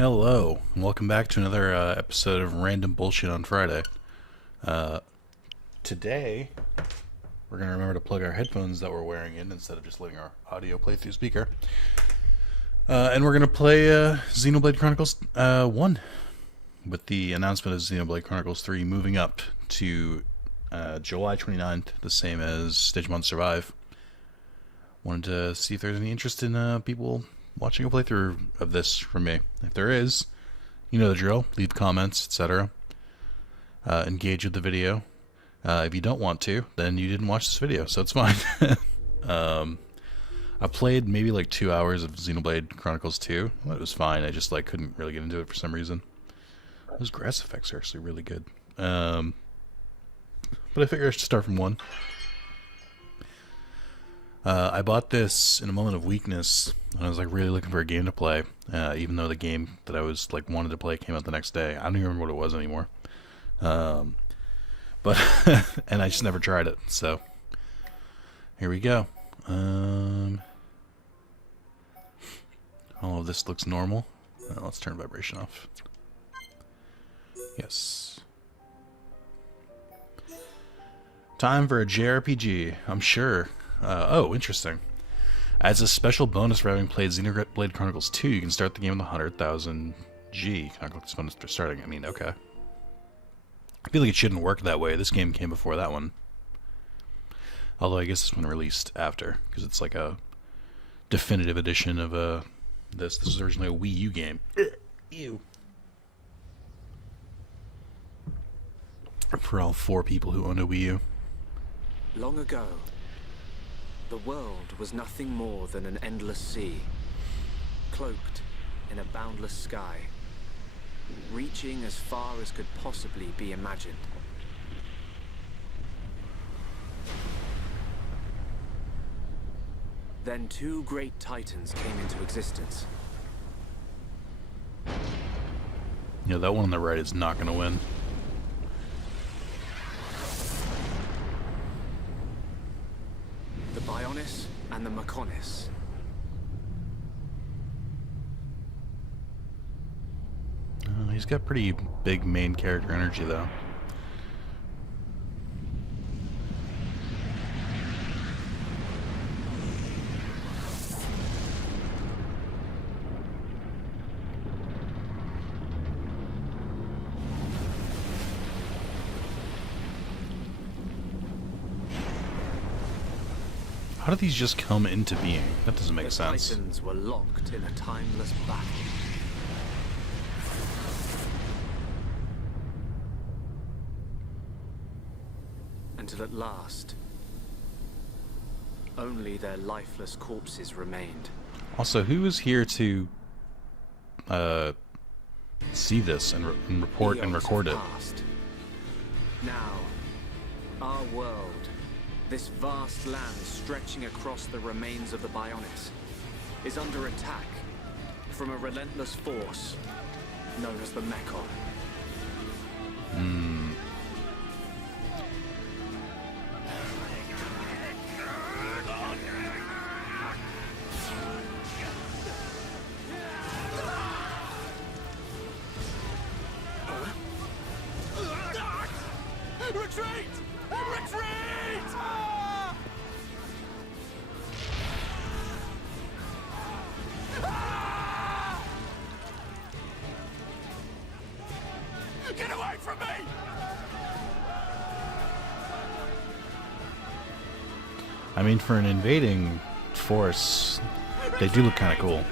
Hello, and welcome back to another episode of Random Bullshit on Friday. Today, we're going to remember to plug our headphones that we're wearing in instead of just letting our audio play through speaker. And we're going to play Xenoblade Chronicles 1, with the announcement of Xenoblade Chronicles 3 moving up to July 29th, the same as Digimon Survive. Wanted to see if there's any interest in people watching a playthrough of this from me. If there is, you know the drill. Leave comments, etc. Engage with the video. If you don't want to, then you didn't watch this video, so it's fine. I played maybe like 2 hours of Xenoblade Chronicles 2. Well, it was fine. I just couldn't really get into it for some reason. Those grass effects are actually really good. But I figured I should start from 1. I bought this in a moment of weakness when I was really looking for a game to play, even though the game that I was wanted to play came out the next day. I don't even remember what it was anymore. But and I just never tried it. So here we go. All of this looks normal. Let's turn vibration off. Yes. Time for a JRPG, I'm sure. Oh, interesting. As a special bonus for having played Xenoblade Chronicles 2, you can start the game with 100,000 G. Chronicles bonus for starting. I mean, okay. I feel like it shouldn't work that way. This game came before that one. Although I guess this one released after, because it's like a definitive edition of this. This was originally a Wii U game. Ew. For all 4 people who owned a Wii U. Long ago, the world was nothing more than an endless sea, cloaked in a boundless sky, reaching as far as could possibly be imagined. Then 2 great titans came into existence. Yeah, that one on the right is not going to win. The Bionis and the Mechonis. He's got pretty big main character energy, though. How do these just come into being? That doesn't make sense. The Titans were locked in a timeless battle. Until at last, only their lifeless corpses remained. Also, who is here to see this and report and record it? Past. Now, our world, this vast land stretching across the remains of the Bionis, is under attack from a relentless force known as the Mechon. Retreat! Retreat! Ah! Ah! Get away from me! I mean, for an invading force, they do look kind of cool.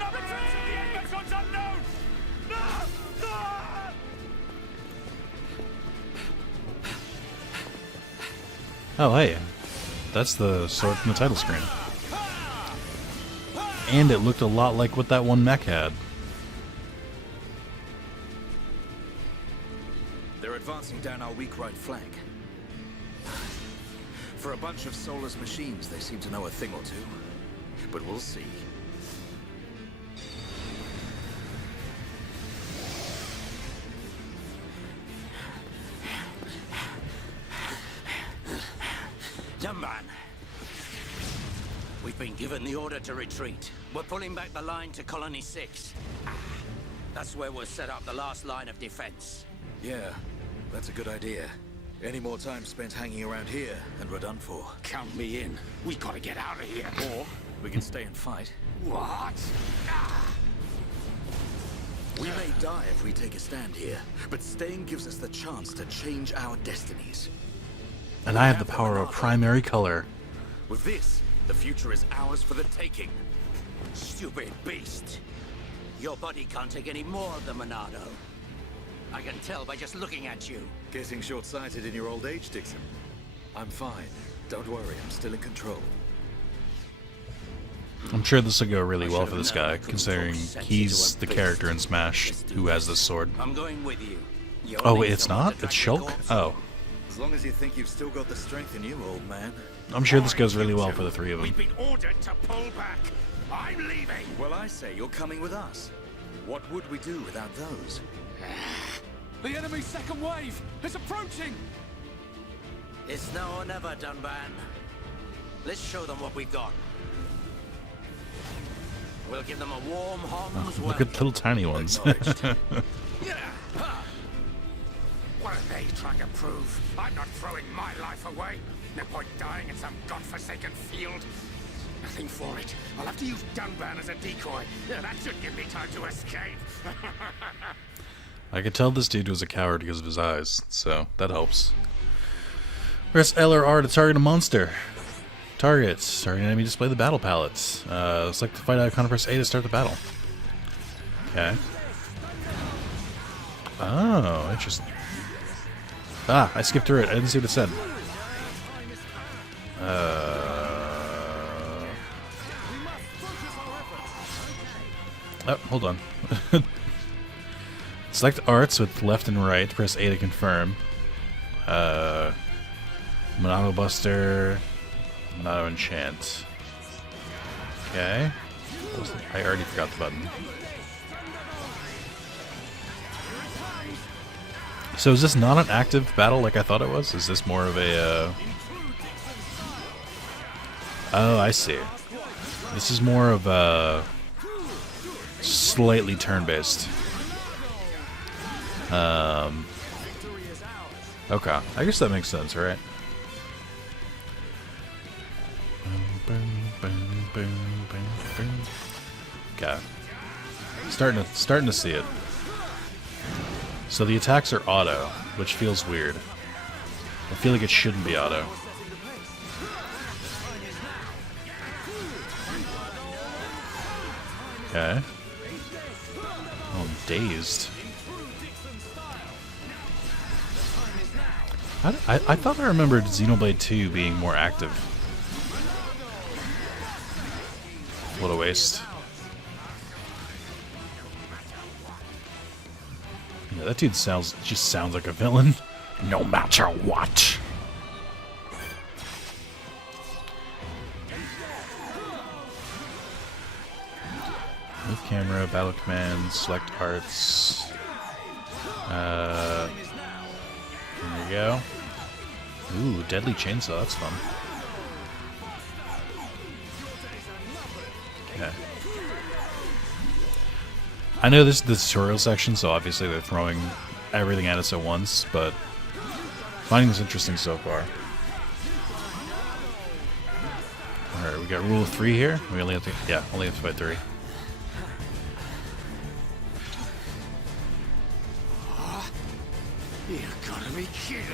Oh, hey. That's the sword from the title screen. And it looked a lot like what that one mech had. They're advancing down our weak right flank. For a bunch of soulless machines, they seem to know a thing or two. But we'll see. Young man, we've been given the order to retreat. We're pulling back the line to Colony 6. That's where we'll set up the last line of defense. Yeah, that's a good idea. Any more time spent hanging around here, and we're done for. Count me in. We gotta get out of here. Or we can stay and fight. What? Ah! We may die if we take a stand here, but staying gives us the chance to change our destinies. And I have the power of primary color. With this, the future is ours for the taking. Stupid beast. Your body can't take any more of the Monado. I can tell by just looking at you. Getting short-sighted in your old age, Dixon. I'm fine. Don't worry, I'm still in control. I'm sure this will go really well for this guy, considering he's the character in Smash who has this sword. I'm going with you. You'll Oh, need wait, it's someone not? to It's drag me Shulk? off. Oh. As long as you think you've still got the strength in you, old man. I'm sure this goes really well for the three of them. We've been ordered to pull back. I'm leaving. Well, I say you're coming with us. What would we do without those? The enemy's second wave is approaching! It's now or never, Dunban. Let's show them what we've got. We'll give them a warm Hom's Look at the little tiny ones. Acknowledged. Yeah. Ha. What are they trying to prove? I'm not throwing my life away. No point dying in some godforsaken field. Nothing for it. I'll have to use Dunban as a decoy. Yeah, that should give me time to escape. I could tell this dude was a coward because of his eyes, so that helps. Press L or R to target a monster. Targets. Target enemy display the battle palettes. Select the fight icon, press A to start the battle. Okay. Oh, interesting. Ah, I skipped through it. I didn't see what it said. Oh, hold on. Select arts with left and right. Press A to confirm. Monado Buster. Monado Enchant. Okay. I already forgot the button. So is this not an active battle like I thought it was? Is this more of a... Oh, I see. This is more of a... slightly turn-based. Okay, I guess that makes sense, right? Okay, starting to see it. So the attacks are auto, which feels weird. I feel like it shouldn't be auto. Okay. Oh, I'm dazed. I thought I remembered Xenoblade 2 being more active. What a waste. Yeah, that dude just sounds like a villain. No matter what. Move camera, battle commands, select arts. There you go. Ooh, deadly chainsaw, that's fun. Okay. I know this is the tutorial section, so obviously they're throwing everything at us at once, but finding this interesting so far. Alright, we got rule of 3 here. We only have to, yeah, only have to fight 3. You gotta be kidding.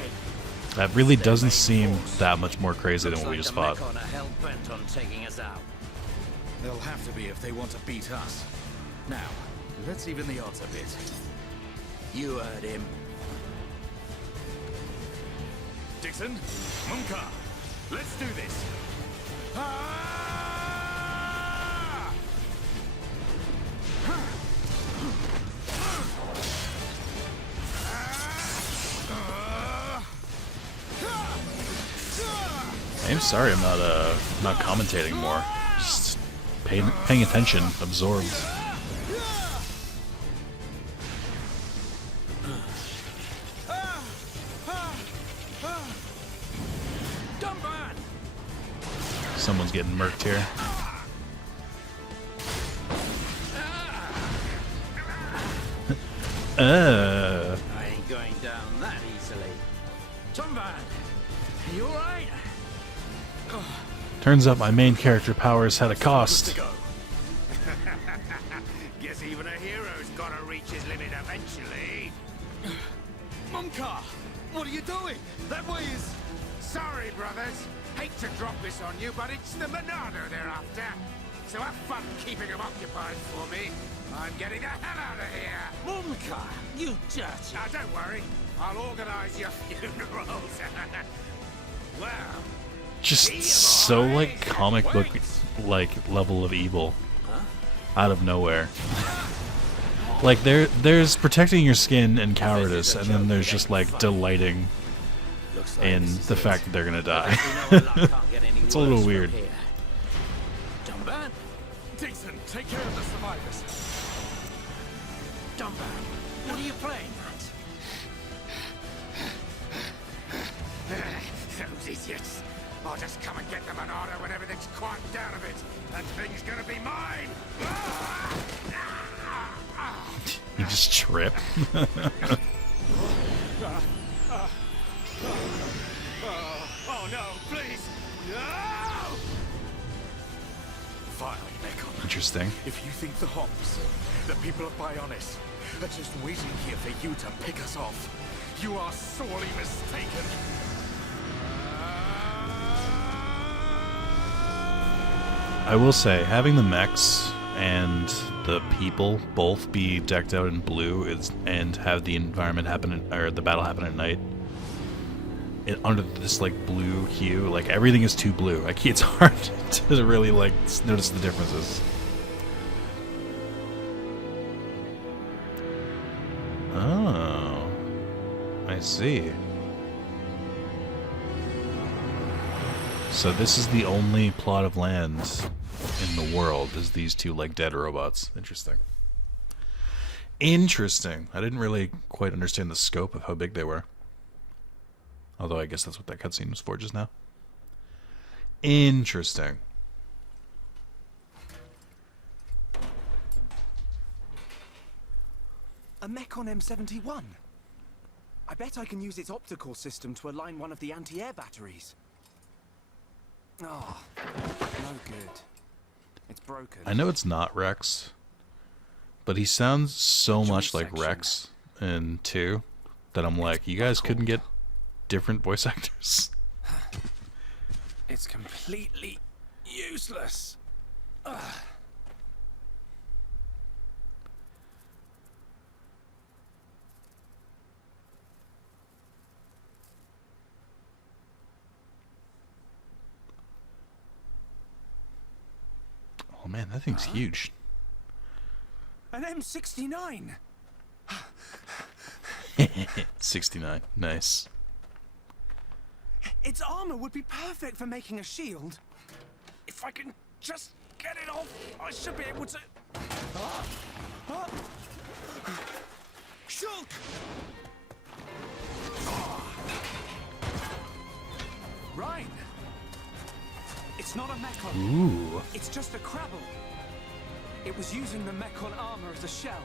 That really doesn't seem that much more crazy than what we just fought. Hell-bent on taking us out. They'll have to be if they want to beat us. Now, let's even the odds a bit. You heard him. Dixon, Munka, let's do this. I'm sorry I'm not commentating more. Just paying attention, absorbed. Someone's getting murked here. I ain't going down that easily. Tomban, you alright? Turns out my main character powers had a cost. Guess even a hero's gotta reach his limit eventually. Munkar, what are you doing? That way is... Sorry, brothers. Hate to drop this on you, but it's the Monado they're after. So have fun keeping them occupied for me. I'm getting the hell out of here. Munkar, you dirty... Now, don't worry. I'll organize your funerals. Well... Just so like comic book like level of evil out of nowhere. Like there's protecting your skin and cowardice, and then there's just like delighting in the fact that they're gonna die. It's a little weird. Tomban, Dixon, take care of the survivors. Tomban, what are you playing at? Those idiots. I'll just come and get the Monado when everything's quieted down a bit. That thing's gonna be mine! You just trip. Oh no, please! No! Finally, Mekon. Interesting. If you think the Homs, the people of Bionis, are just waiting here for you to pick us off, you are sorely mistaken. I will say, having the mechs and the people both be decked out in blue and have the environment happen or the battle happen at night under this like blue hue, like everything is too blue. Like it's hard to really like notice the differences. Oh, I see. So this is the only plot of land in the world, is these two like dead robots. Interesting. Interesting. I didn't really quite understand the scope of how big they were. Although I guess that's what that cutscene was for just now. Interesting. A Mekon M71. I bet I can use its optical system to align one of the anti-air batteries. Oh, no good. It's broken. I know it's not Rex, but he sounds so much like Rex in 2 that I'm like, you guys couldn't get different voice actors? It's completely useless. Ugh. Oh man, that thing's huge. An M69. 69. Nice. Its armor would be perfect for making a shield. If I can just get it off, I should be able to... Shulk! Right. It's not a Mekon. Ooh. It's just a Crabble. It was using the Mekon armor as a shell.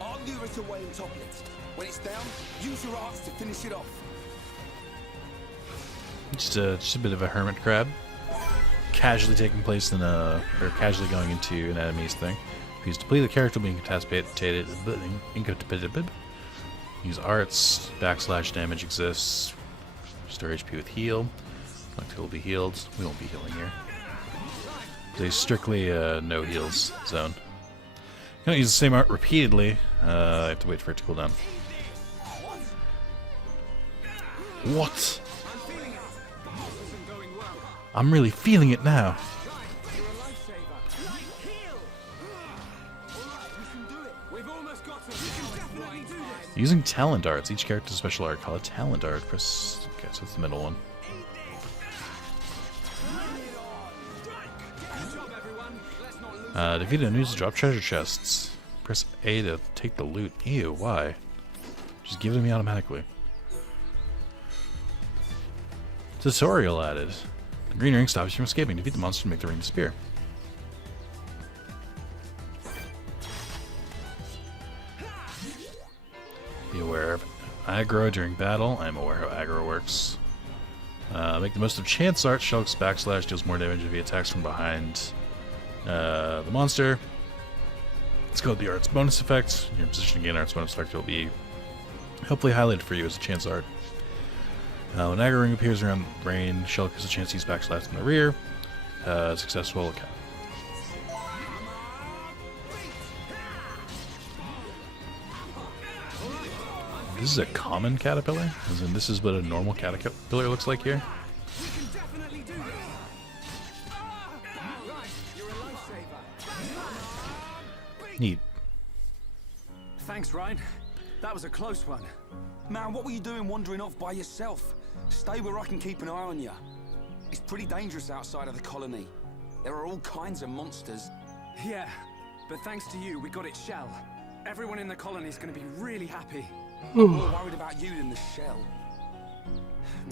I'll lure it away and topple it. When it's down, use your arts to finish it off. Just a bit of a hermit crab. Casually taking place in a... or casually going into an enemy's thing. If you deplete the character being incapacitated... Use arts. Backslash damage exists. Restore HP with heal. Collector will be healed. We won't be healing here. It's a strictly no heals zone. You don't use the same art repeatedly. I have to wait for it to cool down. What? I'm really feeling it now. Using talent arts. Each character's special art. Call it talent art. Press. Okay, so it's the middle one. Defeat enemies to drop treasure chests. Press A to take the loot. Ew, why? Just give it to me automatically. Tutorial added. The green ring stops you from escaping. Defeat the monster to make the ring disappear. Be aware of aggro during battle. I'm aware how aggro works. Make the most of chance art. Shulk's backslash deals more damage if he attacks from behind the monster. Let's go with the art's bonus effect. Your position to gain art's bonus effect will be hopefully highlighted for you as a chance art. When aggro ring appears around range, Shulk has a chance to use backslash in the rear. Successful. Okay. This is a common caterpillar? As in, this is what a normal caterpillar looks like here? Neat. Thanks, Ryan. That was a close one. Man, what were you doing wandering off by yourself? Stay where I can keep an eye on you. It's pretty dangerous outside of the colony. There are all kinds of monsters. Yeah, but thanks to you, we got its shell. Everyone in the colony is going to be really happy. I'm more worried about you than the shell.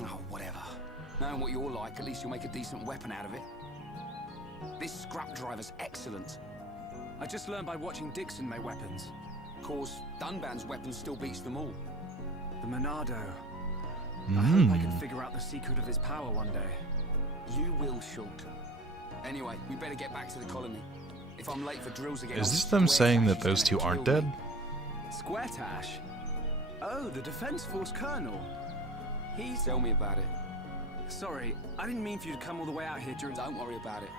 Oh, whatever. Knowing what you're like, at least you'll make a decent weapon out of it. This scrap driver's excellent. I just learned by watching Dixon make weapons. Of course, Dunban's weapon still beats them all. The Monado. I hope I can figure out the secret of his power one day. You will, Shulk. Anyway, we better get back to the colony. If I'm late for drills again... Is this them saying that those two aren't dead? Squaretash? Oh, the Defense Force Colonel. He's... Tell me about it. Sorry, I didn't mean for you to come all the way out here during... Don't worry about it.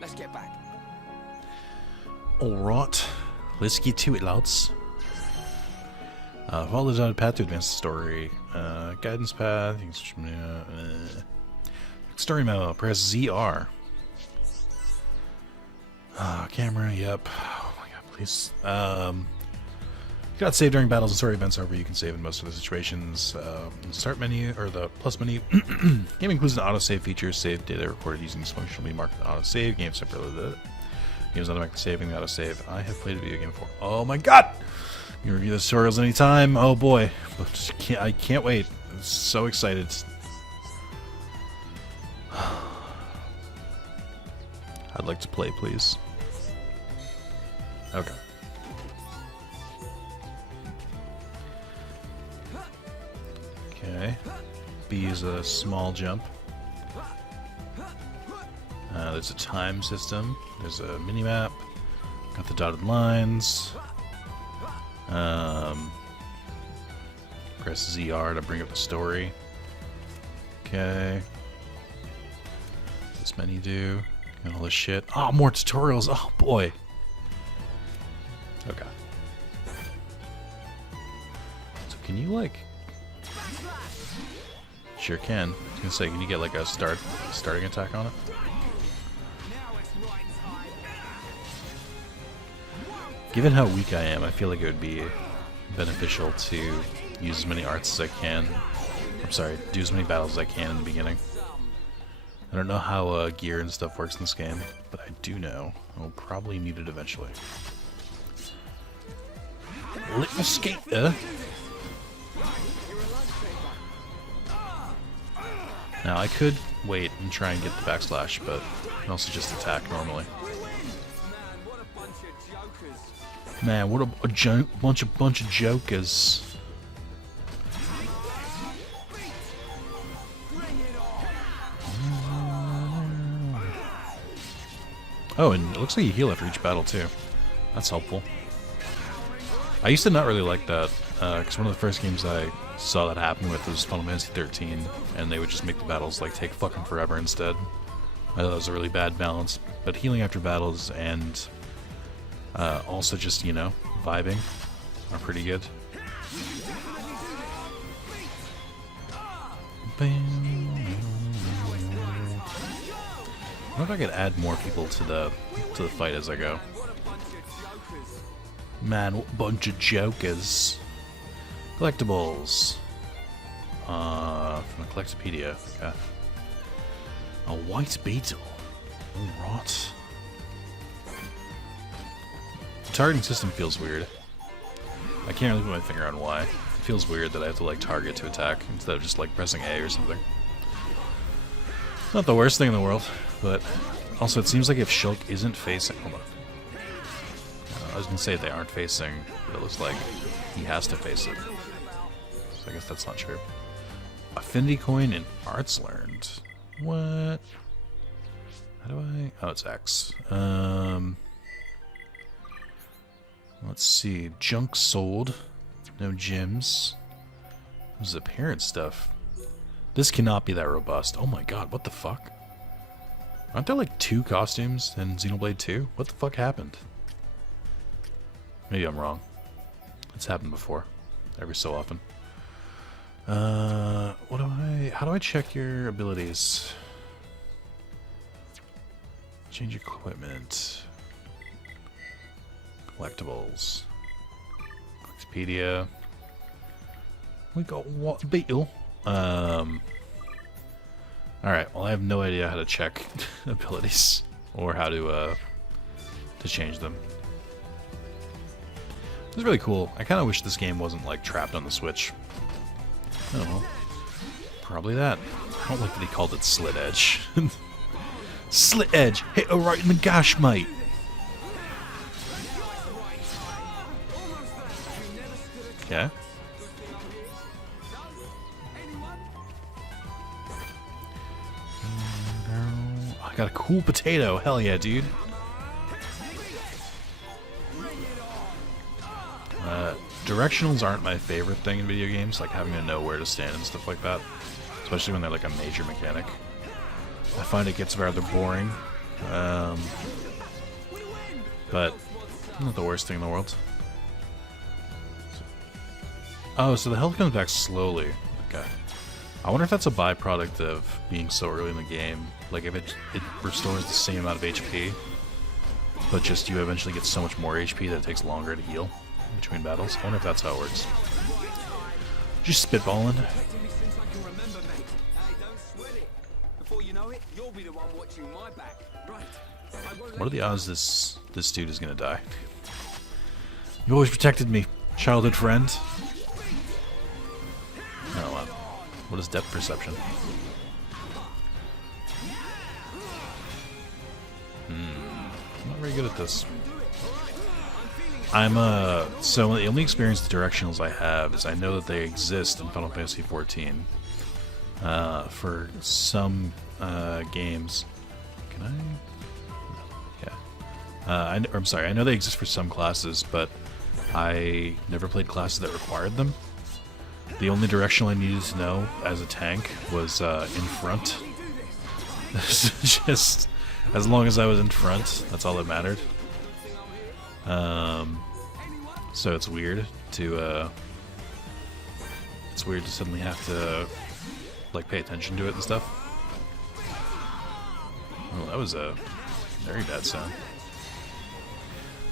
Let's get back. Alright. Let's get to it, lads. Follow the dotted path to advance the story. Guidance path. Story memo. Press ZR. Camera, yep. Oh my god, please. You cannot save during battles and story events, however you can save in most of the situations. The start menu, or the plus menu. Game includes an autosave feature. Save data recorded using this function will be marked with autosave. Game separately. Game's automatically saving the autosave. I have played a video game before. Oh my god! You can review the tutorials anytime. Oh boy. I can't wait. I'm so excited. I'd like to play, please. Okay. Okay. B is a small jump. There's a time system. There's a mini-map. Got the dotted lines. Press ZR to bring up the story. Okay. What's this menu do? And all this shit. Oh, more tutorials. Oh, boy. Okay. So can you, like... Sure can. I was gonna say, can you get, like, a starting attack on it? Given how weak I am, I feel like it would be beneficial to use as many arts as I can. I'm sorry, do as many battles as I can in the beginning. I don't know how gear and stuff works in this game, but I do know I'll probably need it eventually. Little skater. Now I could wait and try and get the backslash, but I can also just attack normally. Man, what a bunch of jokers. Oh, and it looks like you heal after each battle too. That's helpful. I used to not really like that, because one of the first games I saw that happen with was Final Fantasy 13, and they would just make the battles like take fucking forever instead. I thought that was a really bad balance. But healing after battles and also just, you know, vibing are pretty good. I wonder if I could add more people to the fight as I go. Man, what a bunch of jokers. Collectibles. From the Collectopedia. Okay. A white beetle. Alright. The targeting system feels weird. I can't really put my finger on why. It feels weird that I have to like target to attack instead of just like pressing A or something. Not the worst thing in the world, but also it seems like if Shulk isn't facing... Hold on. I was gonna say they aren't facing, but it looks like he has to face it. So I guess that's not true. Affinity coin and arts learned. What? How do I... Oh, it's X. Let's see. Junk sold. No gems. This is appearance stuff. This cannot be that robust. Oh my god, what the fuck? Aren't there like 2 costumes in Xenoblade 2? What the fuck happened? Maybe I'm wrong. It's happened before. Every so often. How do I check your abilities? Change equipment. Collectibles. Wikipedia. We got what beetle? Alright, well I have no idea how to check abilities or how to change them. It's really cool. I kinda wish this game wasn't like trapped on the Switch. I don't know. Probably that. I don't like that he called it Slit Edge. Slit Edge! Hit her right in the gash, mate! Okay. I got a cool potato. Hell yeah, dude. Directionals aren't my favorite thing in video games, like having to know where to stand and stuff like that. Especially when they're like a major mechanic. I find it gets rather boring. But not the worst thing in the world. Oh, so the health comes back slowly. Okay. I wonder if that's a byproduct of being so early in the game. Like if it restores the same amount of HP, but just you eventually get so much more HP that it takes longer to heal between battles. I wonder if that's how it works. Just spitballing. What are the odds this dude is gonna die? You always protected me, childhood friend. Oh wow. What is depth perception? I'm not very good at this. So the only experience the directionals I have is I know that they exist in Final Fantasy XIV. For some games. Can I? Yeah. I'm sorry, I know they exist for some classes, but I never played classes that required them. The only directional I needed to know as a tank was in front. Just as long as I was in front, that's all that mattered. So it's weird to suddenly have to like pay attention to it and stuff. Oh, that was a very bad sound.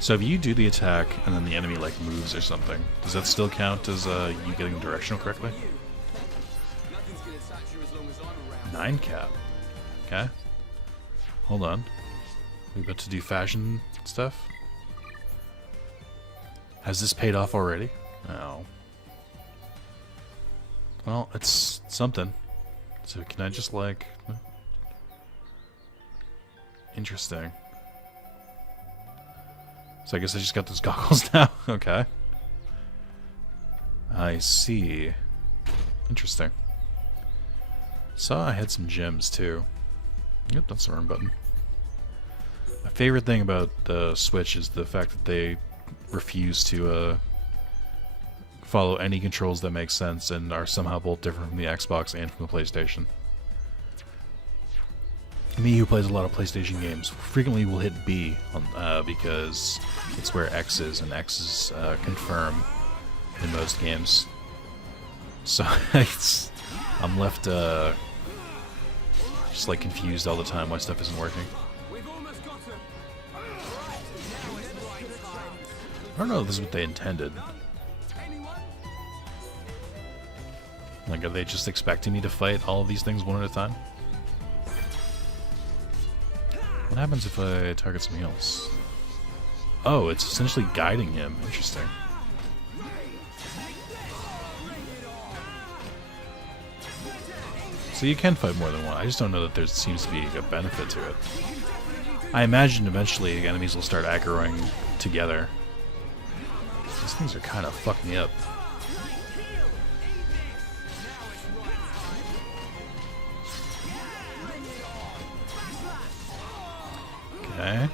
So if you do the attack and then the enemy like moves or something, does that still count as you getting directional correctly? 9 cap. Okay. Hold on. We about to do fashion stuff? Has this paid off already? No. Well, it's something. So can I just like... Interesting. So I guess I just got those goggles now. Okay. I see. Interesting. Saw I had some gems too. Yep, that's the wrong button. My favorite thing about the Switch is the fact that they refuse to follow any controls that make sense and are somehow both different from the Xbox and from the PlayStation. Me, who plays a lot of PlayStation games, frequently will hit B on, because it's where X is, and X is confirm in most games. So I'm left just like confused all the time why stuff isn't working. I don't know if this is what they intended. Like, are they just expecting me to fight all of these things one at a time? What happens if I target something else? Oh, it's essentially guiding him. Interesting. So you can fight more than one. I just don't know that there seems to be a benefit to it. I imagine eventually enemies will start aggroing together. These things are kind of fucking me up. Okay.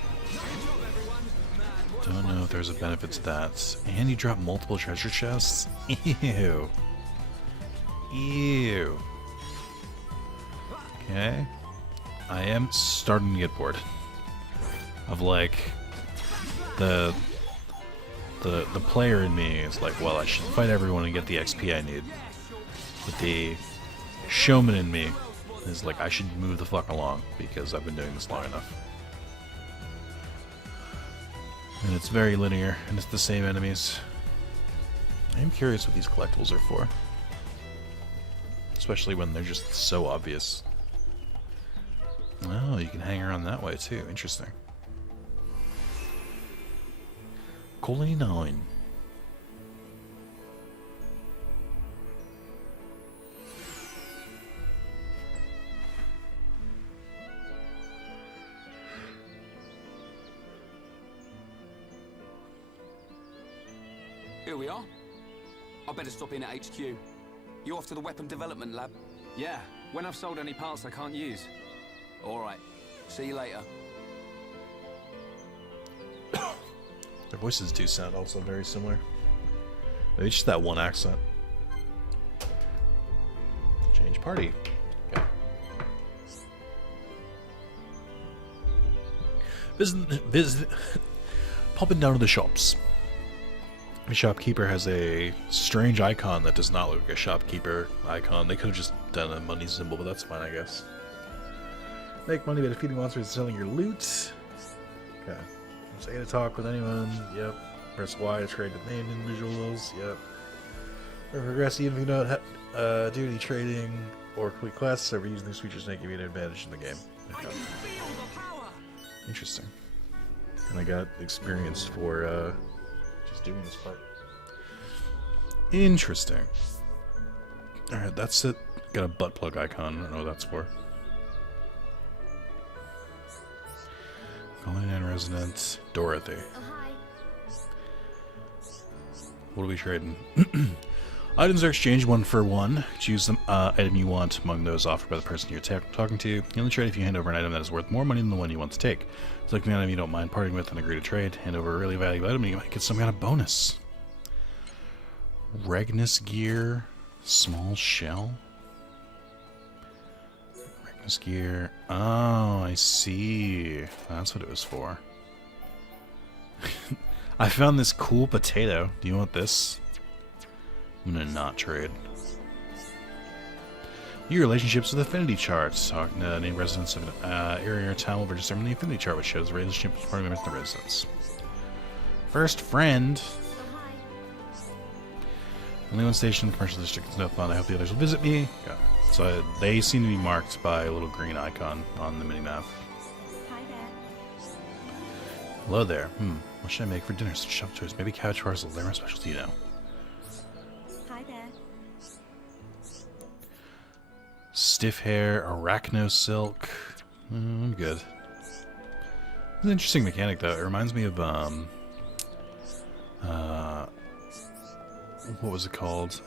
Don't know if there's a benefit to that. And you drop multiple treasure chests? Ew. Ew. Okay. I am starting to get bored of, like, the player in me is like, well, I should fight everyone and get the XP I need. But the showman in me is like, I should move the fuck along because I've been doing this long enough. And it's very linear, and it's the same enemies. I am curious what these collectibles are for. Especially when they're just so obvious. Oh, you can hang around that way too. Interesting. Colony 9. Here we are. I better stop in at HQ. You off to the weapon development lab? Yeah, when I've sold any parts I can't use. All right. See you later. Their voices do sound also very similar. Maybe just that one accent. Change party. Okay. Visit. Popping down to the shops. The shopkeeper has a strange icon that does not look like a shopkeeper icon. They could have just done a money symbol, but that's fine, I guess. Make money by defeating monsters and selling your loot. Okay. Just A to talk with anyone. Yep. Press Y to trade with named individuals. Yep. Or progress even if you don't have do any trading or complete quests. Ever using these features to give you an advantage in the game. Okay. Interesting. And I got experience for just doing this part. Interesting. Alright, that's it. Got a butt plug icon. I don't know what that's for. Colony 9 resident Dorothy. What are we trading? Items are exchanged 1 for 1. Choose the item you want among those offered by the person you're talking to. You only trade if you hand over an item that is worth more money than the one you want to take. Select an item you don't mind parting with and agree to trade. Hand over a really valuable item and you might get some kind of bonus. Regnus gear. Small shell. Regnus gear. Oh, I see. That's what it was for. I found this cool potato. Do you want this? I'm gonna not trade. Your relationships with affinity charts. Talking to named residents of an area or town will register in the affinity chart, which shows the relationship with party members in the residence. First friend. Only one station in the commercial district is enough fun. I hope the others will visit me. Okay. So they seem to be marked by a little green icon on the minimap. Hi there. Hello there. What should I make for dinner? Some shop choice. Maybe couch parcel. They're my specialty, you know. Hi there. Stiff hair, arachno silk. I'm good. It's an interesting mechanic, though. It reminds me of what was it called?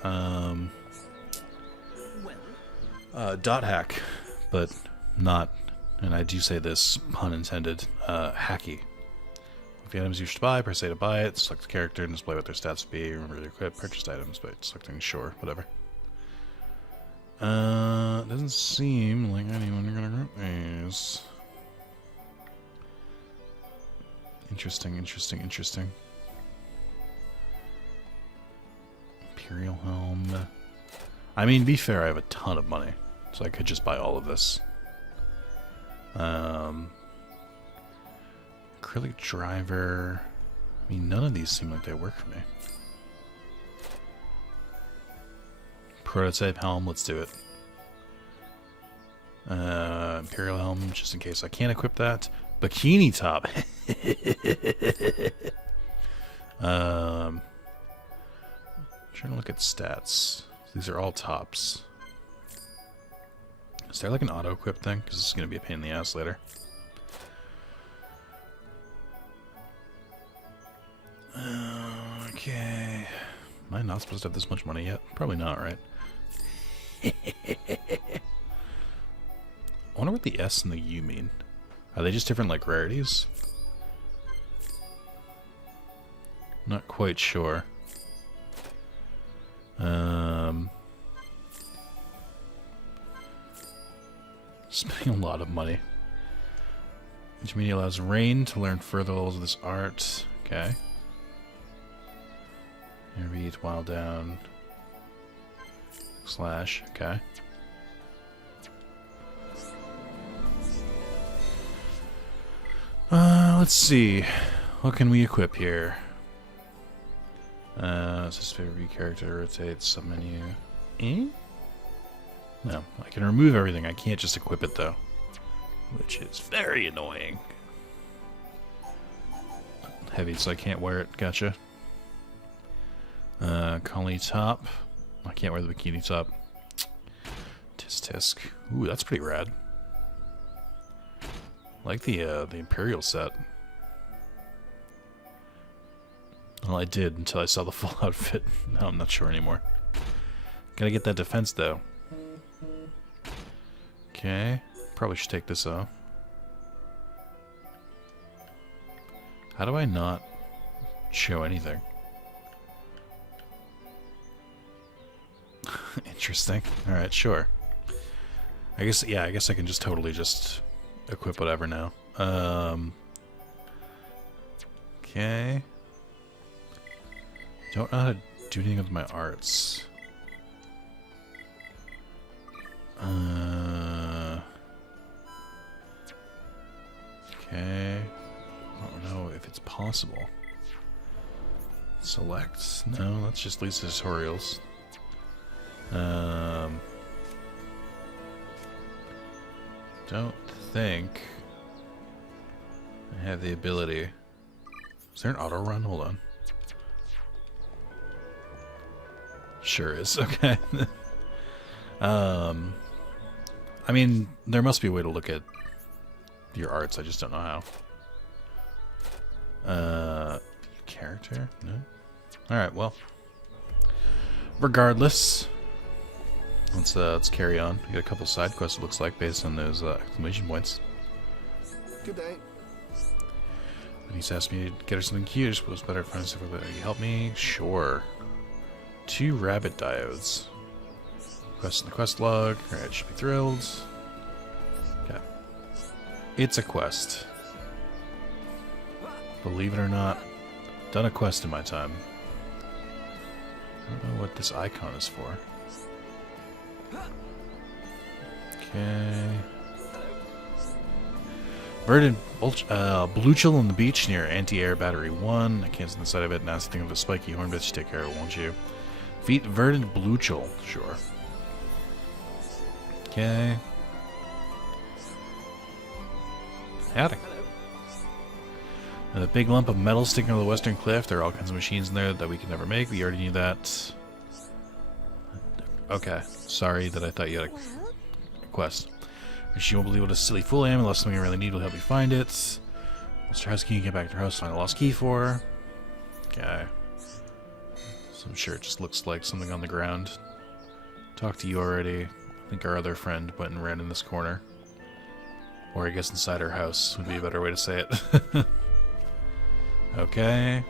Dot hack, but not. And I do say this pun intended. Hacky. If the items you should buy, press A to buy it. Select the character and display what their stats will be. Remember to equip purchased items by selecting sure, whatever. Doesn't seem like anyone you're gonna group these. Interesting. Imperial helm. I mean, be fair, I have a ton of money, so I could just buy all of this. Acrylic driver. I mean, none of these seem like they work for me. Prototype helm, let's do it. Imperial helm, just in case I can't equip that. Bikini top. Trying to look at stats. These are all tops. Is there like an auto equip thing? Because this is going to be a pain in the ass later. Okay. Am I not supposed to have this much money yet? Probably not, right? I wonder what the S and the U mean. Are they just different, like, rarities? Not quite sure. Spending a lot of money. Intermediate allows Rain to learn further levels of this art. Okay. Read while down. Slash. Okay. Let's see. What can we equip here? Suspend review character, rotate submenu. No, I can remove everything. I can't just equip it though, which is very annoying. Heavy, so I can't wear it. Gotcha. Colony top. I can't wear the bikini top. Tisk. Ooh, that's pretty rad. I like the Imperial set. Well, I did until I saw the full outfit. Now I'm not sure anymore. Gotta get that defense though. Okay, probably should take this off. How do I not show anything? Interesting. Alright, sure. I guess I can just totally just equip whatever now. Okay. Don't know how to do anything with my arts. Okay. I don't know if it's possible. Select? No, that's just Lisa tutorials. Don't think I have the ability. Is there an auto run? Hold on. Sure is. Okay. I mean, there must be a way to look at your arts. I just don't know how. Character? No. All right. Well. Regardless, let's carry on. We got a couple side quests. It looks like based on those exclamation points. Good day. He's asked me to get her something cute. I suppose better friends. Can you help me? Sure. 2 rabbit diodes. Quest in the quest log. Alright, should be thrilled. Okay. It's a quest. Believe it or not, done a quest in my time. I don't know what this icon is for. Okay. Verdant blue chill on the beach near anti-air battery 1. I can't see the side of it. Now think of the spiky horn bitch. Take care of it, won't you? Feet verdant blue chill. Sure. Okay. Howdy. A big lump of metal sticking over the western cliff. There are all kinds of machines in there that we can never make. We already knew that. Okay. Sorry that I thought you had a quest. She won't believe what a silly fool I am unless something I really need will help me find it. Lost her house key, get back to her house, find a lost key for her. Okay. So I'm sure it just looks like something on the ground. Talked to you already. I think our other friend went and ran in this corner. Or I guess inside her house would be a better way to say it. Okay.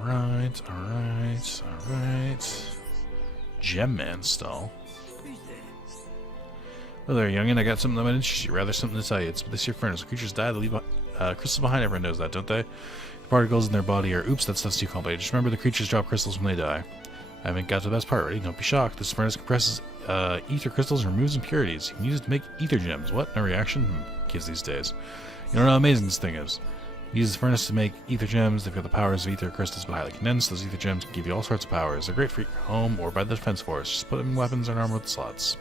Alright. Gem Man stall. Hello there, youngin'. I got something that might interest you. Rather, something to tell you. It's this your furnace. Creatures die, they leave crystals behind. Everyone knows that, don't they? The particles in their body are... Oops, that stuff's too complicated. Just remember the creatures drop crystals when they die. I haven't got to the best part ready. Don't be shocked. This furnace compresses ether crystals and removes impurities. You can use it to make ether gems. What? No reaction? Kids these days. You don't know how amazing this thing is. You use the furnace to make ether gems. They've got the powers of ether crystals, but highly condensed. Those ether gems can give you all sorts of powers. They're great for your home or by the defense force. Just put them in weapons and armor with slots.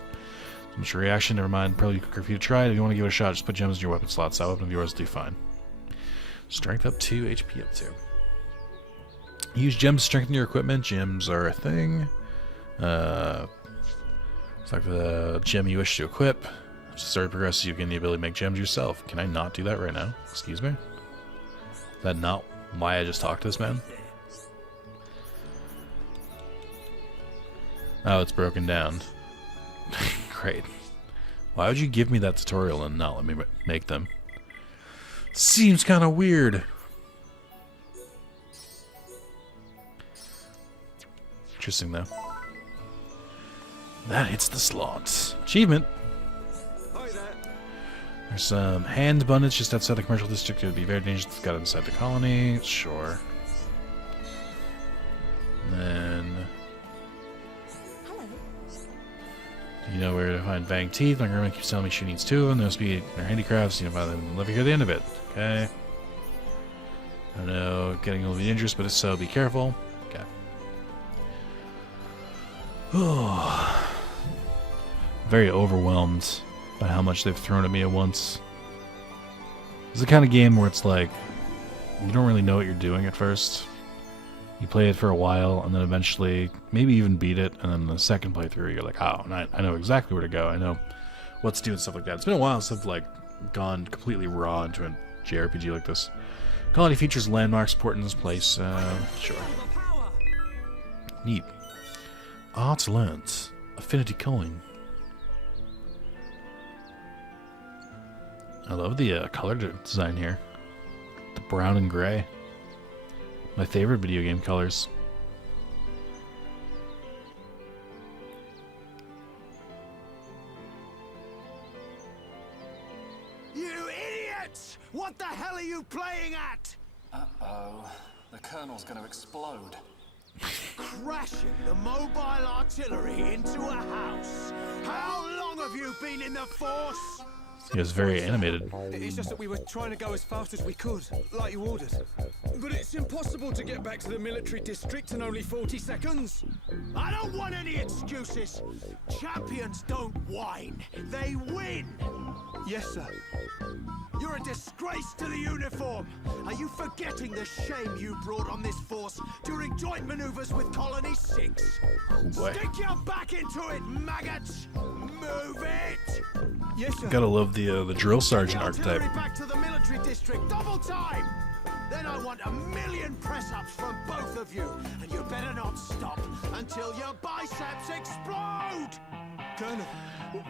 So much reaction, never mind. Probably quicker for you to try it. If you want to give it a shot, just put gems in your weapon slots. That weapon of yours will do fine. Strength up 2, HP up 2. Use gems to strengthen your equipment. Gems are a thing. Select the gem you wish to equip. As the story progresses, you gain the ability to make gems yourself. Can I not do that right now? Excuse me? Is that not why I just talked to this man? Oh, it's broken down. Great. Why would you give me that tutorial and not let me make them? Seems kind of weird. Interesting, though. That hits the slots. Achievement. Hi there. There's some hand abundance just outside the commercial district. It would be very dangerous if it got inside the colony. Sure. And then... Hello. You know where to find Fang Teeth. My grandma keeps telling me she needs 2 of them. Those be their handicrafts. You know, find them and live here at the end of it. Okay. I don't know, getting a little bit dangerous, but if so, be careful. Okay. Oh. Very overwhelmed by how much they've thrown at me at once. It's the kind of game where it's like, you don't really know what you're doing at first. You play it for a while, and then eventually, maybe even beat it, and then the second playthrough, you're like, oh, I know exactly where to go. I know what to do and stuff like that. It's been a while since I've like gone completely raw into a JRPG like this. Colony features landmarks important in this place. Sure. Neat. Arts learnt. Affinity coin. I love the color design here. The brown and gray. My favorite video game colors. You idiots! What the hell are you playing at? Uh-oh. The Colonel's gonna explode. Crashing the mobile artillery into a house. How long have you been in the Force? He was very animated. It's just that we were trying to go as fast as we could, like you ordered. But it's impossible to get back to the military district in only 40 seconds. I don't want any excuses. Champions don't whine, they win. Yes, sir. You're a disgrace to the uniform. Are you forgetting the shame you brought on this force during joint maneuvers with Colony 6? Oh boy. Stick your back into it, maggots! Move it! Yes, sir. Gotta love the drill sergeant Artillery archetype. back to the military district, double time! Then I want 1,000,000 press-ups from both of you, and you better not stop until your biceps explode! Colonel,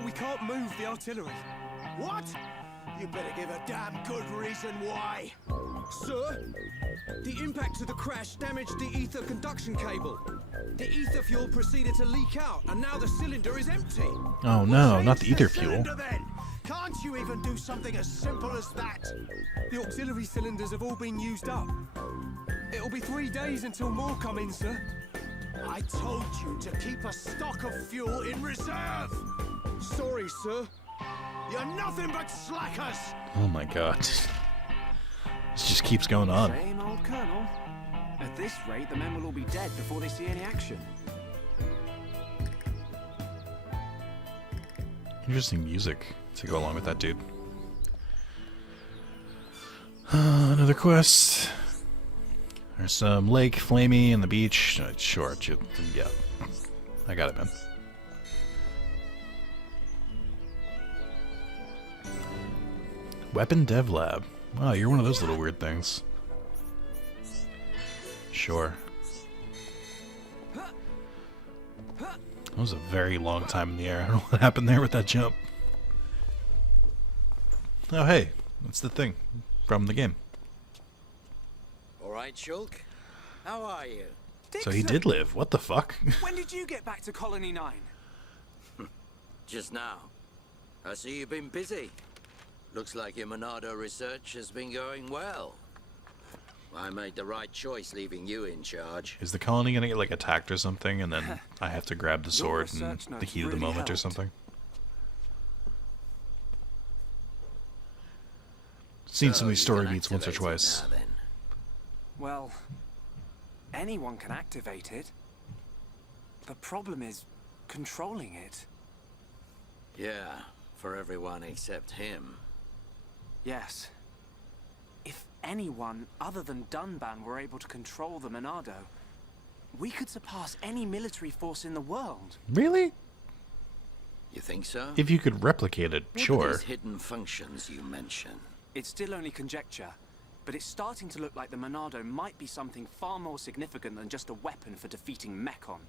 we can't move the artillery. What? You better give a damn good reason why. Sir, the impact of the crash damaged the ether conduction cable. The ether fuel proceeded to leak out, and now the cylinder is empty. Oh no, not the Change ether fuel. cylinder then. Can't you even do something as simple as that? The auxiliary cylinders have all been used up. It'll be 3 days until more come in, sir. I told you to keep a stock of fuel in reserve. Sorry, sir. You're nothing but slackers. Oh my god. This just keeps going on. Same old Colonel. At this rate, the men will all be dead before they see any action. Interesting music to go along with that dude. Another quest. There's some lake, flamey, and the beach. Sure, yeah. I got it, man. Weapon Dev Lab. Oh, you're one of those little weird things. Sure. That was a very long time in the air. I don't know what happened there with that jump. Oh, hey. That's the thing from the game. All right, Shulk. How are you? So he did live. What the fuck? When did you get back to Colony 9? Just now. I see you've been busy. Looks like your Monado research has been going well. I made the right choice leaving you in charge. Is the colony gonna get like attacked or something, and then I have to grab the sword and research the notes heat of the really moment or helped. something? Seen some of these you story can beats once or activate it twice. now, then. Well, anyone can activate it. The problem is controlling it. Yeah, for everyone except him. Yes. If anyone other than Dunban were able to control the Monado, we could surpass any military force in the world. Really? You think so? If you could replicate it, What are sure. these hidden functions you mention? It's still only conjecture, but it's starting to look like the Monado might be something far more significant than just a weapon for defeating Mechon.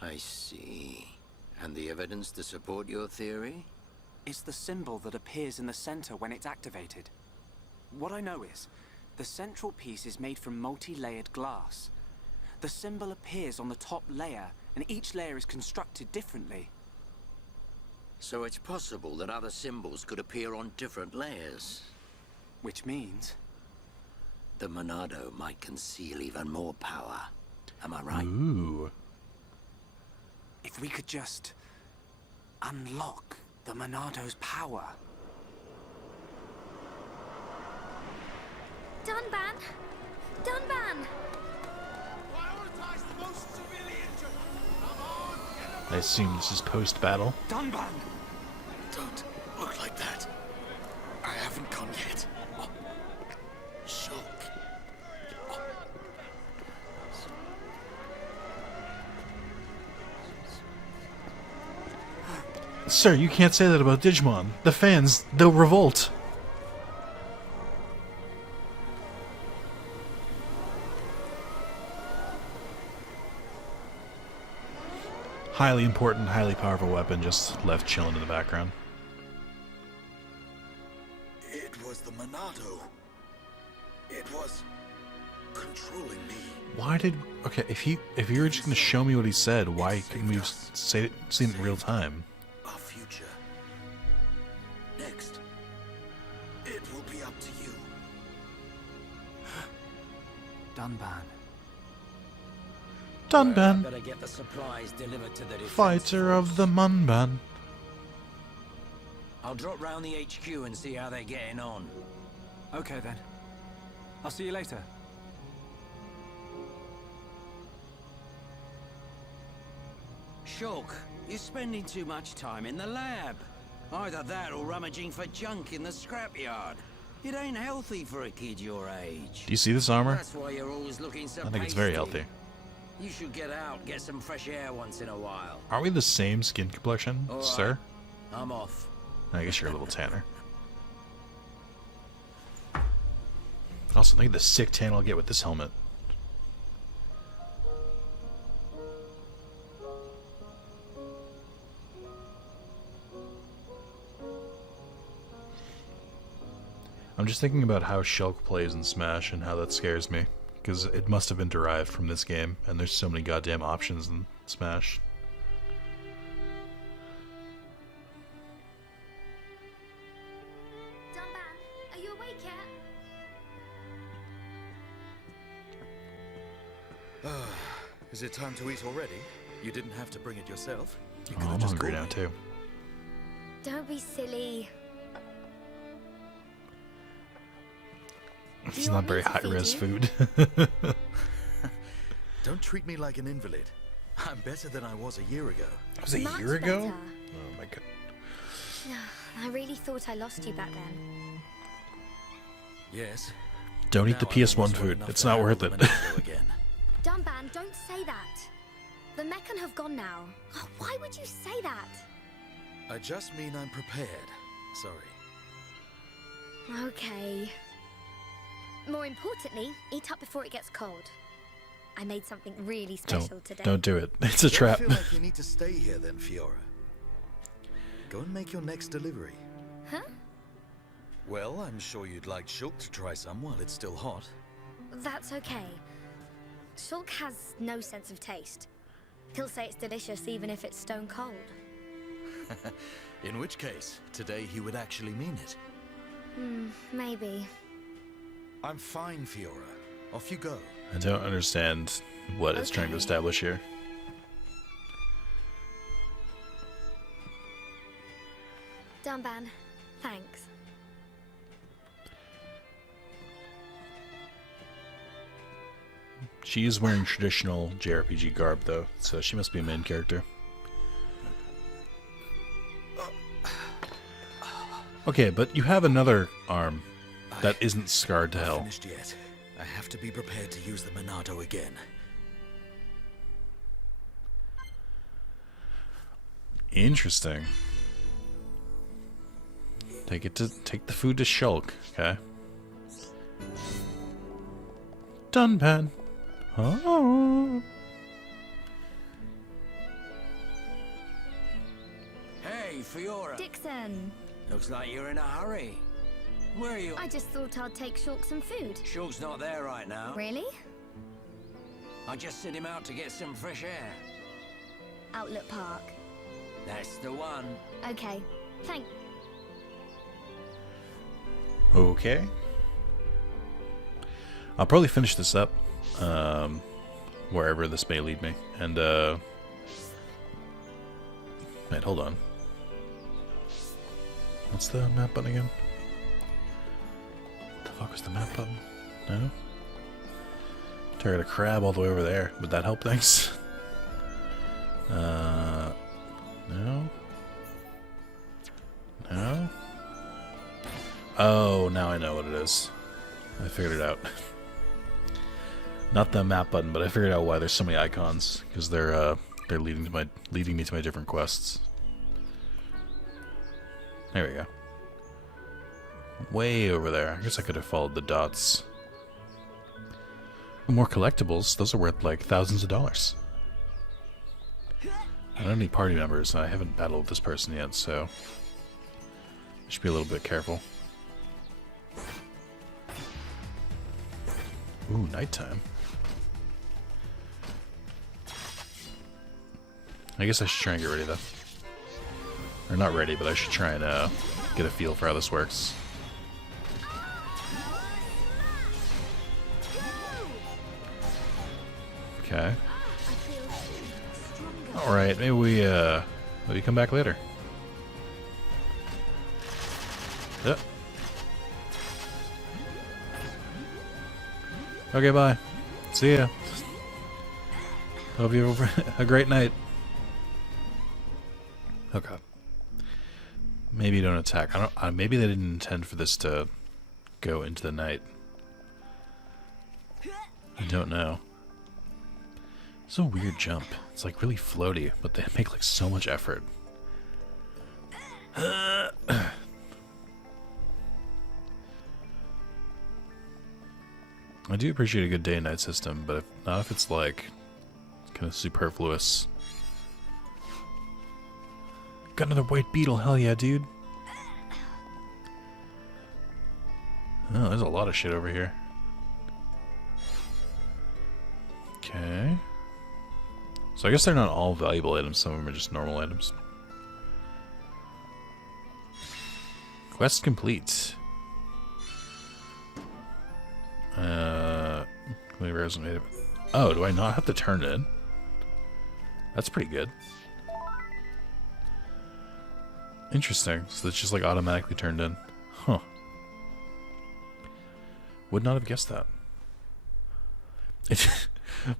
I see. And the evidence to support your theory? It's the symbol that appears in the center when it's activated. What I know is, the central piece is made from multi-layered glass. The symbol appears on the top layer, and each layer is constructed differently. So it's possible that other symbols could appear on different layers. Which means... The Monado might conceal even more power. Am I right? Ooh. if we could just... unlock the Monado's power. Dunban! Dunban! Prioritize the most severely injured. Come on, get them. I assume this is post-battle. Dunban! Don't look like that. I haven't come yet. Oh. Shulk. Sir, you can't say that about Digimon. The fans, they'll revolt. Highly important, highly powerful weapon just left chilling in the background. It was the Monado. It was controlling me. Why did... Okay, if you were just going to show me what he said, why couldn't we have seen it in real time? Our future. Next. It will be up to you. Dunban. Dunban, Better get the supplies delivered to the defense fighter of the Munban. I'll drop round the HQ and see how they're getting on. Okay then. I'll see you later. Shulk, you're spending too much time in the lab. Either that or rummaging for junk in the scrapyard. It ain't healthy for a kid your age. Do you see this armor? That's why you're always looking so I think it's very pasty. healthy. You should get out, get some fresh air once in a while. Aren't we the same skin complexion, All right. sir? I'm off. I guess you're a little tanner. Also, think of the sick tan I'll get with this helmet. I'm just thinking about how Shulk plays in Smash and how that scares me. Because it must have been derived from this game, and there's so many goddamn options in Smash. Dunban, are you awake yet? Is it time to eat already? You didn't have to bring it yourself. You Oh, could have I'm just hungry called now, me. too. Don't be silly. It's you not want me very to high-res feed food. Don't treat me like an invalid. I'm better than I was a year ago. Was it a Much year ago? better. Oh my god. I really thought I lost you back then. Yes. Don't eat Now the I'm PS1 almost well food. enough It's to not handle worth the it. Monado again. Dunban, don't say that. The Meccan have gone now. Oh, why would you say that? I just mean I'm prepared. Sorry. Okay. More importantly, eat up before it gets cold. I made something really special today. Don't do it. It's a Don't trap. feel like you need to stay here then, Fiora. Go and make your next delivery. Huh? Well, I'm sure you'd like Shulk to try some while it's still hot. That's okay. Shulk has no sense of taste. He'll say it's delicious even if it's stone cold. In which case, today he would actually mean it. Maybe. I'm fine, Fiora. Off you go. I don't understand what it's trying to Okay. establish here. Dunban, thanks. She is wearing traditional JRPG garb, though, so she must be a main character. Okay, but you have another arm that isn't scarred to Not hell. finished yet. I have to be prepared to use the Monado again. Interesting. Take the food to Shulk, okay? Dunban. Oh. Hey, Fiora. Dixon, Looks like you're in a hurry. Where are you? I just thought I'd take Shulk some food. Shulk's not there right now. Really? I just sent him out to get some fresh air. Outlet Park. That's the one. Okay, thanks. Okay. I'll probably finish this up, wherever this may lead me. And, wait, hold on. What's the map button again? What the fuck was the map button? No? Target a crab all the way over there. Would that help things? No? No? Oh, now I know what it is. I figured it out. Not the map button, but I figured out why there's so many icons, because they're leading me to my different quests. There we go. Way over there. I guess I could have followed the dots. More collectibles. Those are worth like thousands of dollars. I don't need party members. I haven't battled this person yet, so I should be a little bit careful. Ooh, nighttime. I guess I should try and get ready though. Or not ready, but I should try and get a feel for how this works. Okay. Alright, maybe we come back later. Yep. Okay, bye. See ya. Hope you have a great night. Okay. Maybe don't attack. I don't. Maybe they didn't intend for this to go into the night. I don't know. It's a weird jump. It's like really floaty, but they make like so much effort. I do appreciate a good day and night system, but not if it's like kind of superfluous. Got another white beetle, hell yeah, dude. Oh, there's a lot of shit over here. Okay. So I guess they're not all valuable items, some of them are just normal items. Quest complete. Oh, do I not have to turn it in? That's pretty good. Interesting. So it's just like automatically turned in. Huh. Would not have guessed that.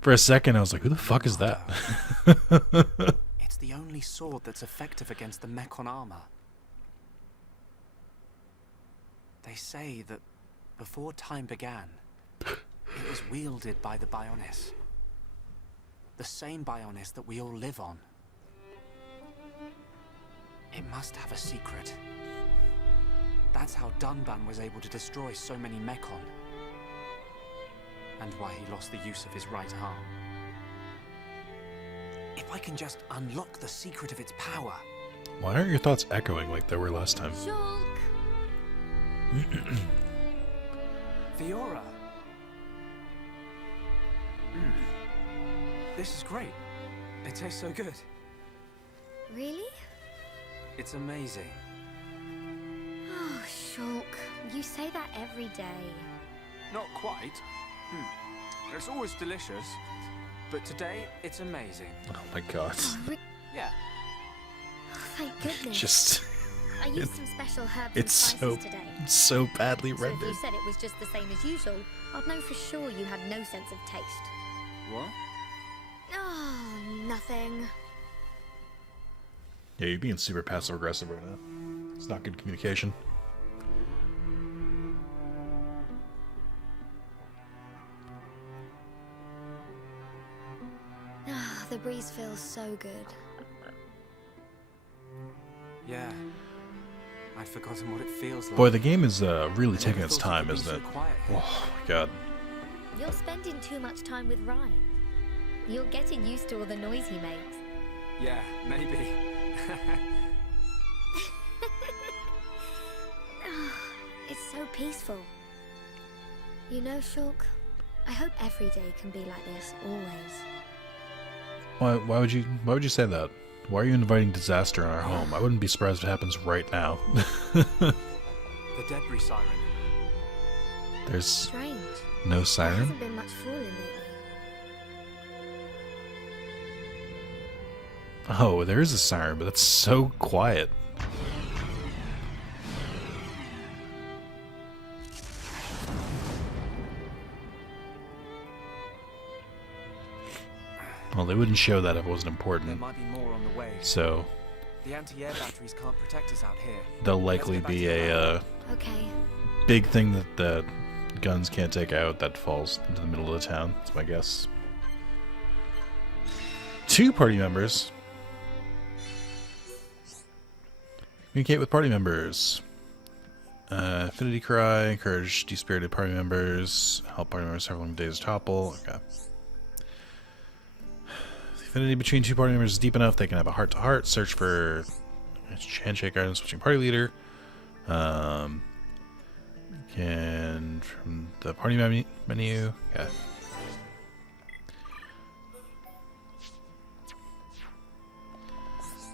For a second I was like, who the fuck is that? It's the only sword that's effective against the Mechon armor. They say that before time began, it was wielded by the Bionis. The same Bionis that we all live on. It must have a secret. That's how Dunban was able to destroy so many Mechon. And why he lost the use of his right arm. If I can just unlock the secret of its power. Why aren't your thoughts echoing like they were last time? Shulk! Fiora! This is great. It tastes so good. Really? It's amazing. Oh, Shulk, you say that every day. Not quite. It's always delicious, but today it's amazing. Oh my god. Yeah. Oh, thank goodness. Just I used some special herbs and it's spices today. so badly So if rendered. you said it was just the same as usual, I'd know for sure you had no sense of taste. What? Oh, nothing. Yeah, you're being super passive aggressive right now. It's not good communication. Ah, the breeze feels so good. Yeah. I'd forgotten what it feels like. Boy, the game is really taking Never its thought time, could be isn't so it? quiet. Oh my god. You're spending too much time with Ryan. You're getting used to all the noise he makes. Yeah, maybe. so peaceful. You know, Shulk, I hope every day can be like this, always. Why would you say that? Why are you inviting disaster in our home? I wouldn't be surprised if it happens right now. The debris siren. There's Strange. no There siren? hasn't been much falling lately. Oh, there is a siren, but it's so quiet. Well, they wouldn't show that if it wasn't There important. might be more on the way. So, The anti-air batteries can't protect us out here. there'll likely Let's get be back to the a Okay. big thing that the guns can't take out that falls into the middle of the town. That's my guess. 2 party members. Communicate with party members. Affinity Cry. Encourage despirited party members. Help party members several days topple. Okay. The affinity between 2 party members is deep enough they can have a heart-to-heart. Search for handshake items, switching party leader. Can from the party menu. Yeah.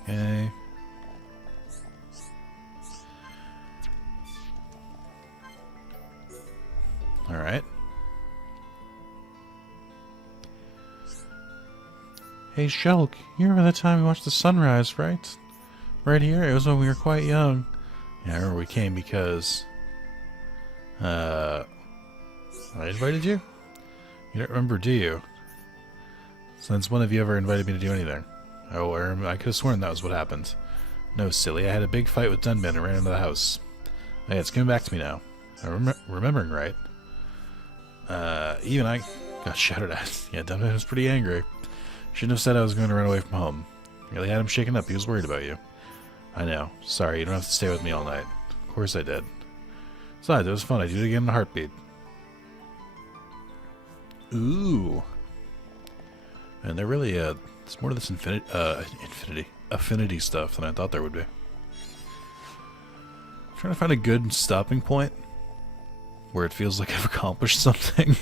Okay. All right. Hey, Shulk, you remember that time we watched the sunrise, right? Right here? It was when we were quite young. Yeah, I remember we came because... I invited you? You don't remember, do you? Since when have you ever invited me to do anything? Oh, I could have sworn that was what happened. No, silly, I had a big fight with Dunban and ran into the house. Hey, it's coming back to me now. I'm remembering right. Even I got shouted at. Yeah, Dunban was pretty angry. Shouldn't have said I was going to run away from home. Really had him shaken up. He was worried about you. I know. Sorry, you don't have to stay with me all night. Of course I did. Besides, it was fun. I'd do it again in a heartbeat. Ooh. And they're really, it's more to this affinity stuff than I thought there would be. I'm trying to find a good stopping point where it feels like I've accomplished something.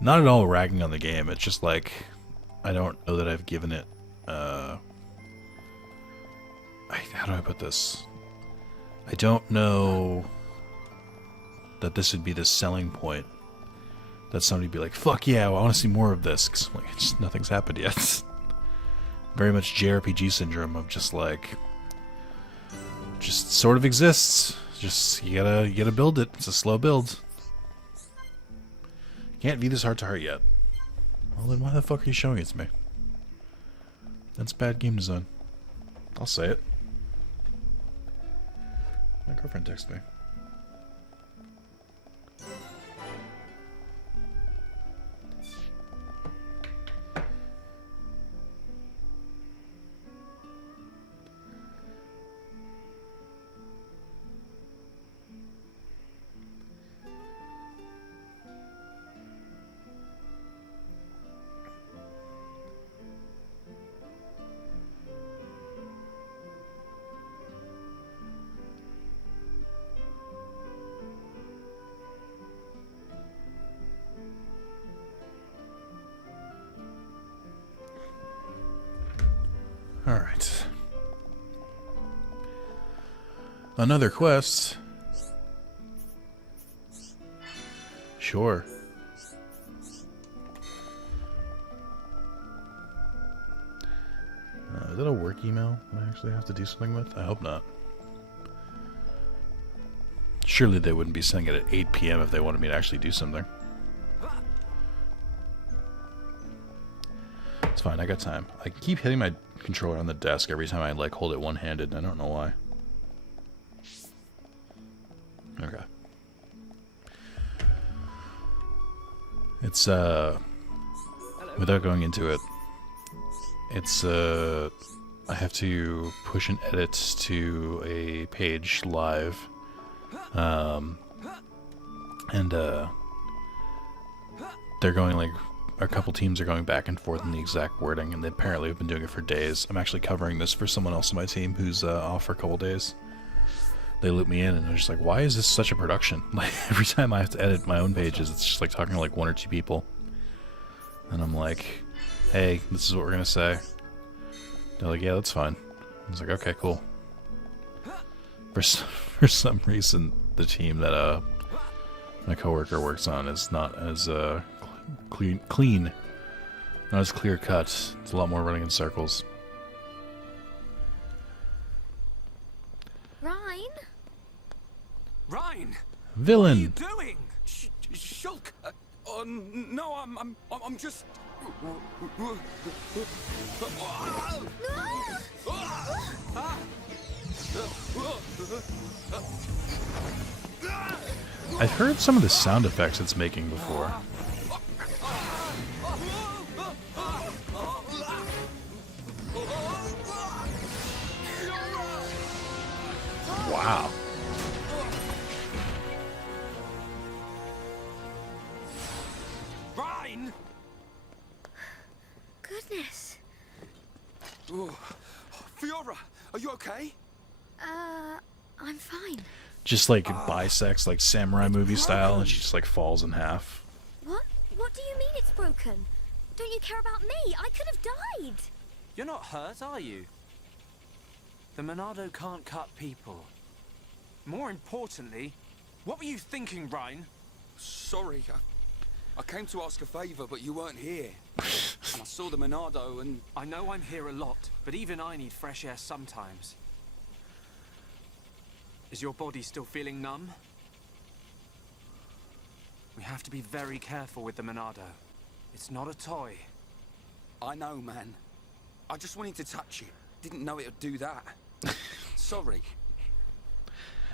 Not at all ragging on the game. It's just like, I don't know that I've given it, how do I put this? I don't know that this would be the selling point. That somebody would be like, fuck yeah, I want to see more of this. Because like, nothing's happened yet. Very much JRPG syndrome of just like, just sort of exists. Just, you gotta build it. It's a slow build. Can't view this heart to heart yet. Well then why the fuck are you showing it to me? That's bad game design. I'll say it. My girlfriend texted me. Alright. Another quest. Sure. Is that a work email that I actually have to do something with? I hope not. Surely they wouldn't be sending it at 8 PM if they wanted me to actually do something. It's fine, I got time. I keep hitting my controller on the desk every time I like hold it one-handed. I don't know why. Okay. It's without going into it, it's I have to push an edit to a page live. And they're going like, a couple teams are going back and forth in the exact wording, and they apparently have been doing it for days. I'm actually covering this for someone else on my team who's off for a couple days. they loop me in, and they're just like, why is this such a production? Like, every time I have to edit my own pages, it's just like talking to like 1 or 2 people. And I'm like, hey, this is what we're gonna say. They're like, yeah, that's fine. I was like, okay, cool. For some reason, the team that my coworker works on is not as clean, not as clear cut. It's a lot more running in circles. Ryan! Villain! What are you doing? Shulk! Oh, no, I'm just... I've heard some of the sound effects it's making before. Wow. Ryan! Goodness. Fiora, are you okay? I'm fine. Just like bisects, like samurai movie style, and she just like falls in half. What? What do you mean it's broken? Don't you care about me? I could have died. You're not hurt, are you? The Monado can't cut people. More importantly, what were you thinking, Ryan? Sorry, I came to ask a favor, but you weren't here. And I saw the Monado and... I know I'm here a lot, but even I need fresh air sometimes. Is your body still feeling numb? We have to be very careful with the Monado. It's not a toy. I know, man. I just wanted to touch it. Didn't know it would do that. Sorry.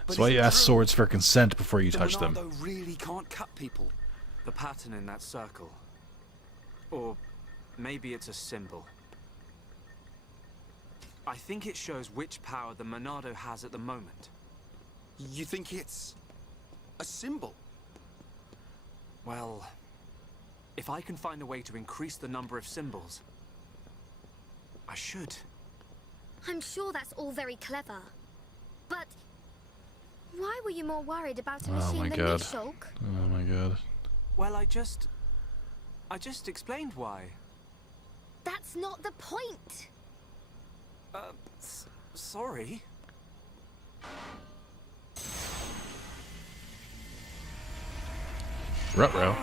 That's why you ask swords for consent before you touch them. The Monado really can't cut people. The pattern in that circle. Or maybe it's a symbol. I think it shows which power the Monado has at the moment. You think it's a symbol? Well, if I can find a way to increase the number of symbols, I should. I'm sure that's all very clever. But why were you more worried about a machine than me, Shulk? Oh my god. Well, I just explained why. That's not the point. Sorry. Ruh-roh.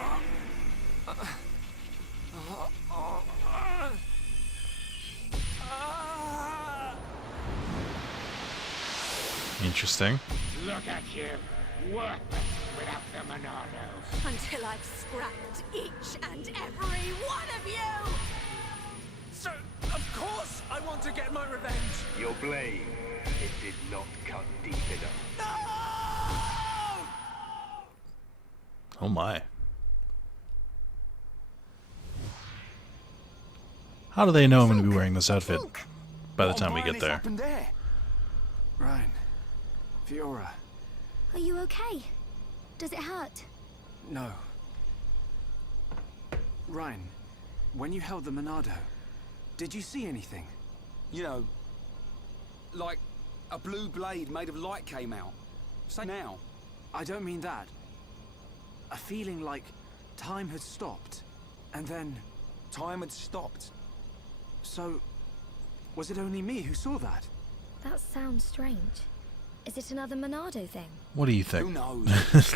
Interesting. Look at you, worthless without the Monado. Until I've scrapped each and every one of you! So, of course, I want to get my revenge. Your blade, it did not cut deep enough. No! Oh my. How do they know I'm going to be wearing this outfit by the time we get there? Ryan. Fiora. Are you okay? Does it hurt? No. Ryan, when you held the Monado, did you see anything? You know, like a blue blade made of light came out. Say now. I don't mean that. A feeling like time had stopped, and then... Time had stopped. So, was it only me who saw that? That sounds strange. Is it another Monado thing? What do you think? Who knows?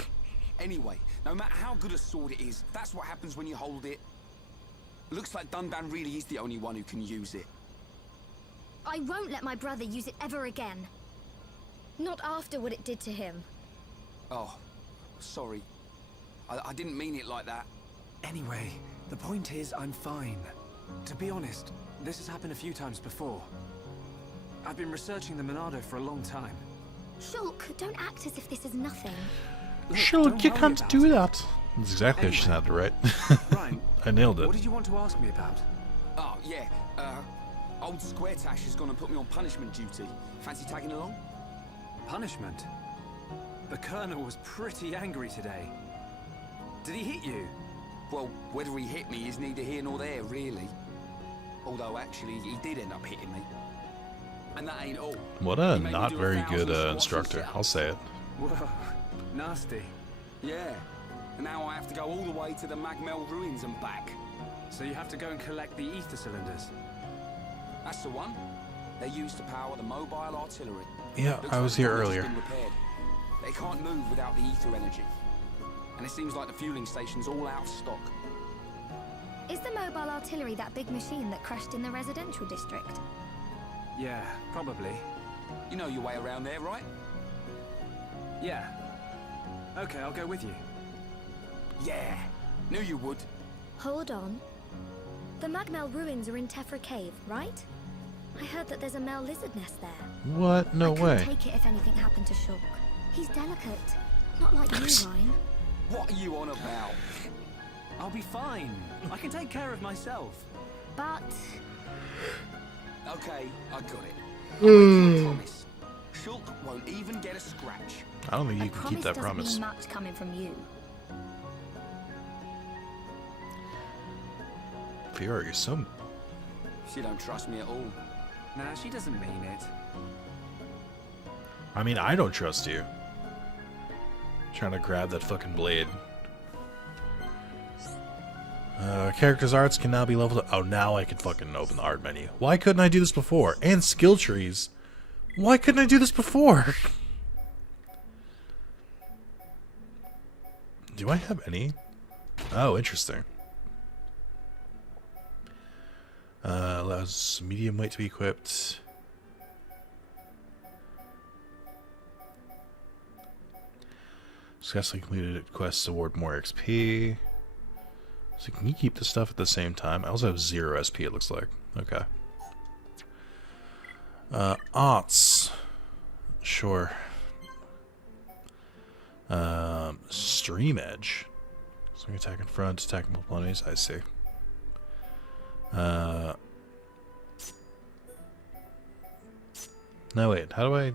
Anyway, no matter how good a sword it is, that's what happens when you hold it. Looks like Dunban really is the only one who can use it. I won't let my brother use it ever again. Not after what it did to him. Oh, sorry. I didn't mean it like that. Anyway, the point is I'm fine. To be honest, this has happened a few times before. I've been researching the Monado for a long time. Shulk, don't act as if this is nothing. Look, Shulk, don't you worry can't about do it. that. That's exactly how she sounded, right? Ryan, I nailed it. what did you want to ask me about? Oh, yeah. Old Square Tash has gone and put me on punishment duty. Fancy tagging along? Punishment? The Colonel was pretty angry today. Did he hit you? Well, whether he hit me is neither here nor there, really. Although, actually, he did end up hitting me. And that ain't all. What a He made me not do very 1,000 good squats instructor. and I'll say it. Whoa, nasty. Yeah. And now I have to go all the way to the Magmel ruins and back. So you have to go and collect the ether cylinders. That's the one. They're used to power the mobile artillery. Yeah, Looks I was like here the damage earlier. has been repaired. They can't move without the ether energy. And it seems like the fueling station's all out of stock. Is the mobile artillery that big machine that crashed in the residential district? Yeah, probably. You know your way around there, right? Yeah. Okay, I'll go with you. Yeah. Knew you would. Hold on. The Magmel ruins are in Tephra Cave, right? I heard that there's a Mel lizard nest there. What? No I way. couldn't take it if anything happened to Shulk. He's delicate. Not like you, Ryan. What are you on about? I'll be fine. I can take care of myself. But Okay, I got it. I make you a promise. Shulk won't even get a scratch. I don't think you a can promise keep that doesn't promise. mean much coming from you. Fiora, you're so... She don't trust me at all. Nah, she doesn't mean it. I mean, I don't trust you. Trying to grab that fucking blade. Characters' arts can now be leveled up. Oh, now I can fucking open the art menu. Why couldn't I do this before? And skill trees. Why couldn't I do this before? Do I have any? Oh, interesting. Allows medium weight to be equipped. Successfully completed quests award more XP. So can you keep the stuff at the same time? I also have 0 SP, it looks like. Okay. Arts. Sure. Stream Edge. So we attack in front, attack multiple enemies. I see. No, wait. How do I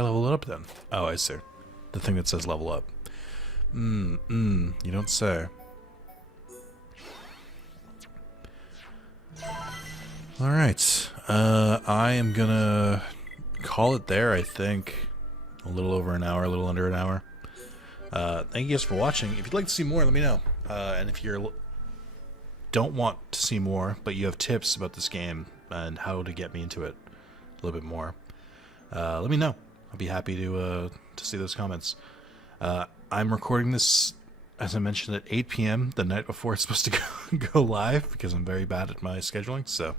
level it up then? Oh, I see. The thing that says level up. You don't say. Alright. I am gonna call it there, I think. A little over an hour, a little under an hour. Thank you guys for watching. If you'd like to see more, let me know. And if you don't want to see more, but you have tips about this game and how to get me into it a little bit more, let me know. I'll be happy to see those comments. I'm recording this, as I mentioned, at 8 p.m. the night before it's supposed to go live, because I'm very bad at my scheduling, so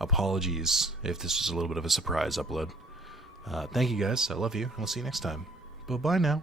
apologies if this was a little bit of a surprise upload. Thank you guys, I love you, and I'll see you next time. Bye-bye now.